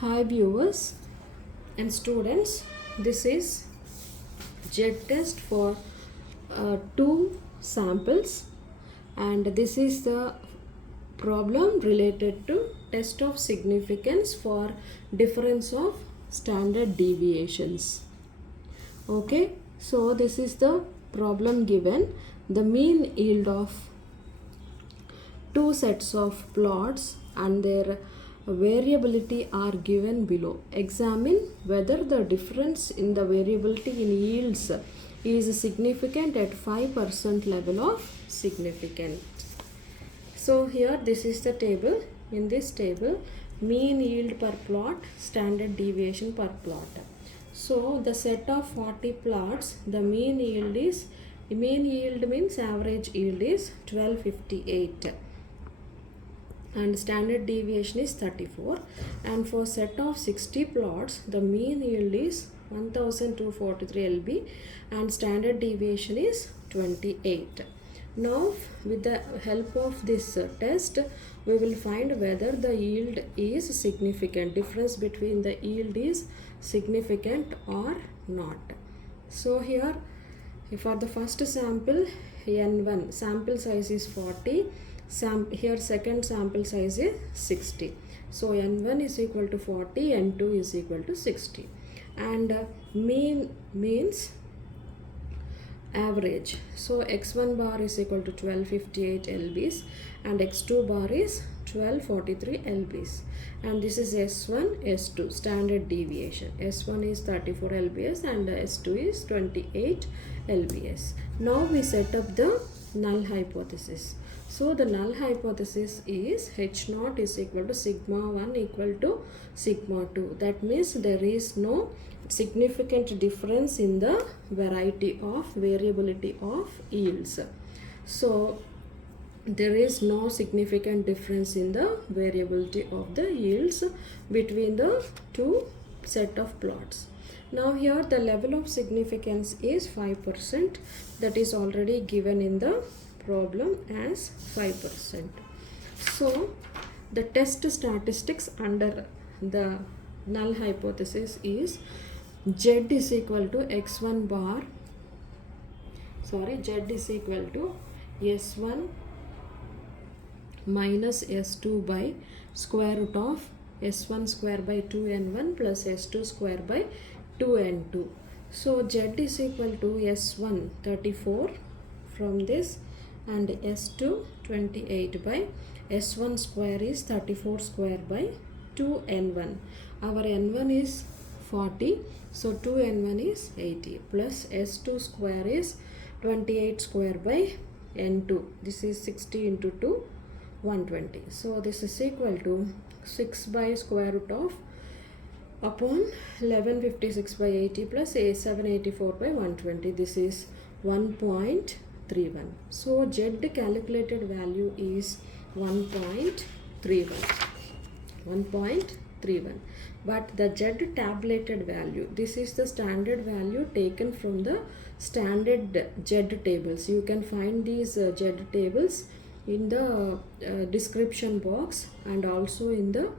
Hi viewers and students, this is JET test for two samples, and this is the problem related to test of significance for difference of standard deviations. Okay, so this is the problem given. The mean yield of two sets of plots and their variability are given below. Examine whether the difference in the variability in yields is significant at 5% level of significance. So here this is the table. In this table, mean yield per plot, standard deviation per plot. So the set of 40 plots, the mean yield means average yield is 1258 and standard deviation is 34, and for set of 60 plots the mean yield is 1243 lb and standard deviation is 28. Now with the help of this test we will find whether the yield is significant, difference between the yield is significant or not. So here for the first sample n1, sample size is 40, here second sample size is 60. So n1 is equal to 40, n2 is equal to 60, and mean means average. So x1 bar is equal to 1258 lbs and x2 bar is 1243 lbs, and this is S1, S2 standard deviation. S1 is 34 lbs and S2 is 28 lbs. Now we set up the null hypothesis. So the null hypothesis is H0 is equal to sigma 1 equal to sigma 2. That means there is no significant difference in the variability of yields. So there is no significant difference in the variability of the yields between the two set of plots. Now here the level of significance is 5%, that is already given in the problem as 5%. So the test statistics under the null hypothesis is Z is equal to x1 bar, Z is equal to S1 minus S2 by square root of S1 square by 2n1 plus S2 square by 2n2. So Z is equal to S1 34 from this and S2 28 by S1 square is 34 square by 2n1. Our n1 is 40, so 2n1 is 80 plus S2 square is 28 square by n2. This is 60 into 2, 120. So this is equal to 6 by square root of upon 1156 by 80 plus 784 by 120. This is 1.31. So Z calculated value is 1.31. But the Z tabulated value, this is the standard value taken from the standard Z tables. You can find these Z tables in the description box and also in the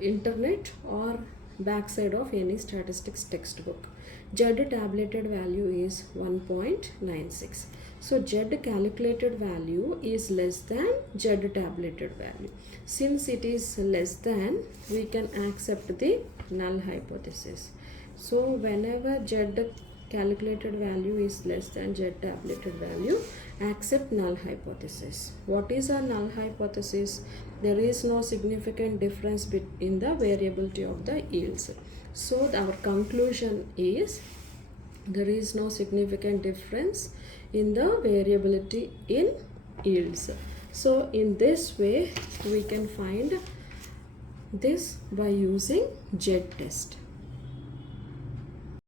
internet or backside of any statistics textbook. Z tabulated value is 1.96. So Z calculated value is less than Z tabulated value. Since it is less than, we can accept the null hypothesis. So whenever Z calculated value is less than Z tabulated value, accept null hypothesis. What is a null hypothesis? There is no significant difference in the variability of the yields. So our conclusion is there is no significant difference in the variability in yields. So in this way we can find this by using Z test.